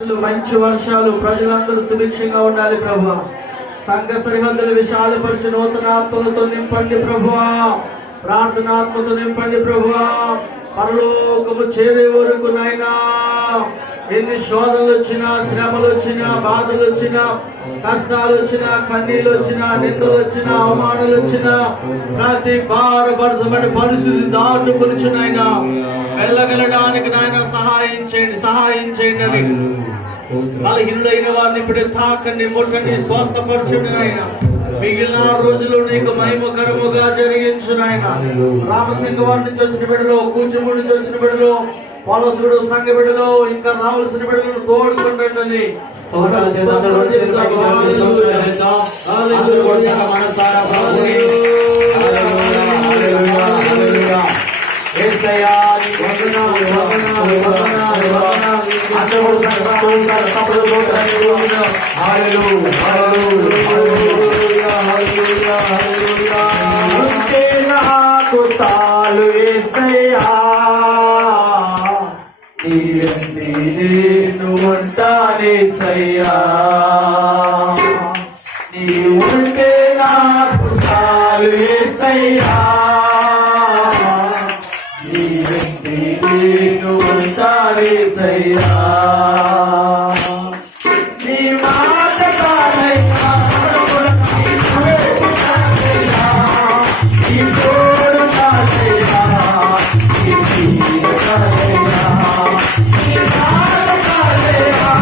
మంచి వర్షాలు ప్రజలందరూ సుభిక్షంగా ఉండాలి ప్రభువా. సంఘ సరిహద్దులు విశాలపరిచి నూతన ఆత్మలతో నింపండి ప్రభువా. ప్రార్థనాత్మతో నింపండి ప్రభువా. పరలోకము చేరే వరకు నాయనా ఎన్ని శోధనలు వచ్చినా, శ్రమలు వచ్చినా, బాధలు వచ్చినా, కష్టాలు వచ్చినా, కన్నీళ్ళు వచ్చినా, నిందలు వచ్చినా, అవమానాలు వచ్చినా, ప్రతి భారభరితమైన పరిస్థితి దాటుకొనిచ్చు నాయన వెళ్ళగలడానికి నాయన సహాయం చేయండి అని బలహీనుడైన వారిని ఇప్పుడే తాకండి, ముట్టండి, స్వస్థపరచండి నాయన. మిగిలిన రోజులు నీకు మహిమకరముగా జరిగించు నాయన. రామసింగ వారి నుంచి వచ్చిన బిడ్డలు, కూచిపూడి నుంచి వచ్చిన బిడ్డలు, పలసుడు సంఘ బిడ్డలు, ఇంకా రావాల్సిన బిడ్డలను తోడుకుంటండి. నాకు తాలు ఏసయ్యా నేను ఉంటానేసయ్యా, నీ ఉంటే నాకు తాలు ఏసయ్యా, నేను ఉంటానేసయ్యా. నీ మాట కాదయ్యా, నీ తోడు కాదయ్యా, నీ తీర కాదయ్యా, నీ మాట కాదయ్యా,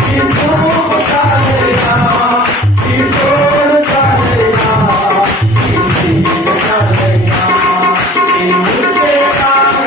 నీ చూపు కాదయ్యా, నీ తోడు కాదయ్యా, నీ తీర కాదయ్యా. నీ ఉంటే నాకు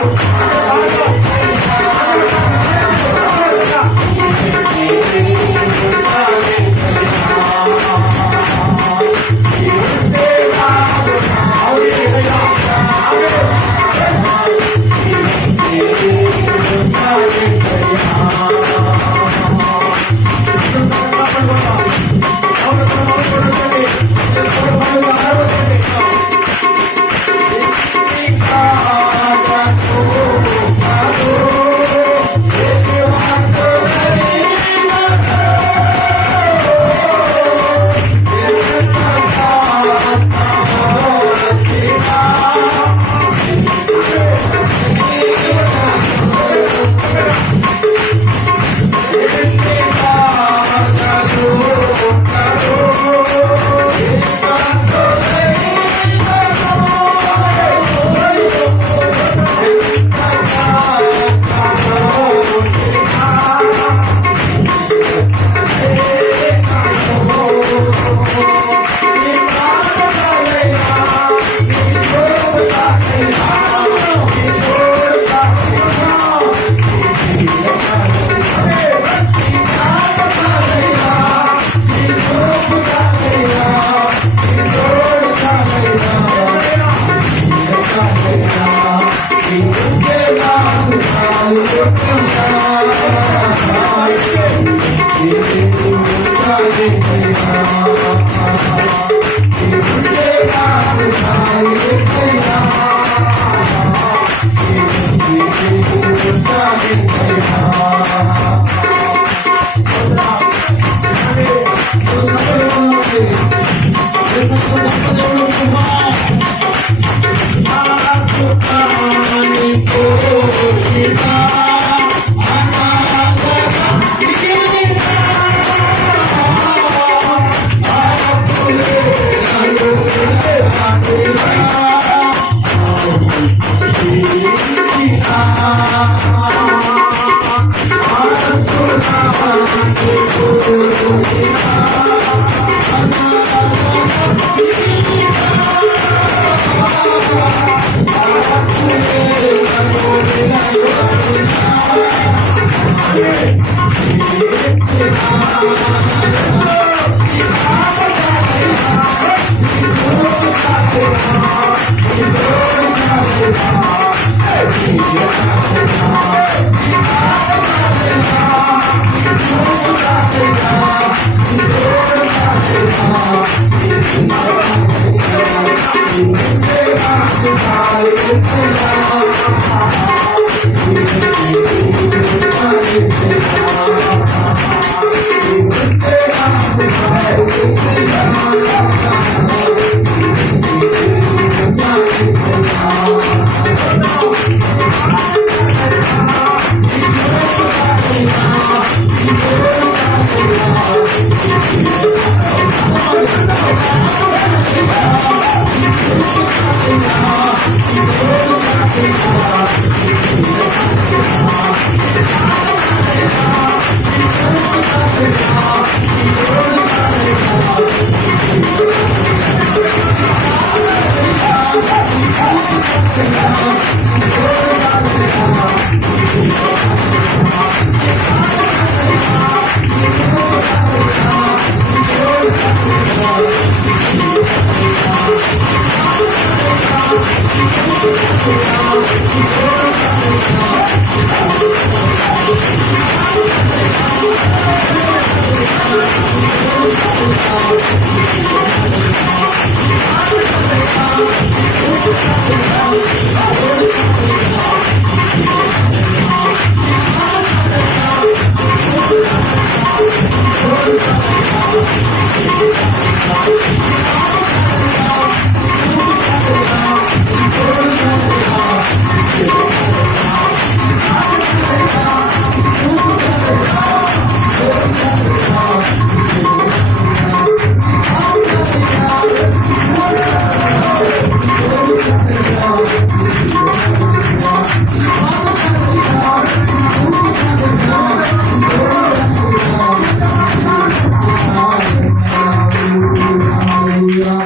Thank you. Thank you.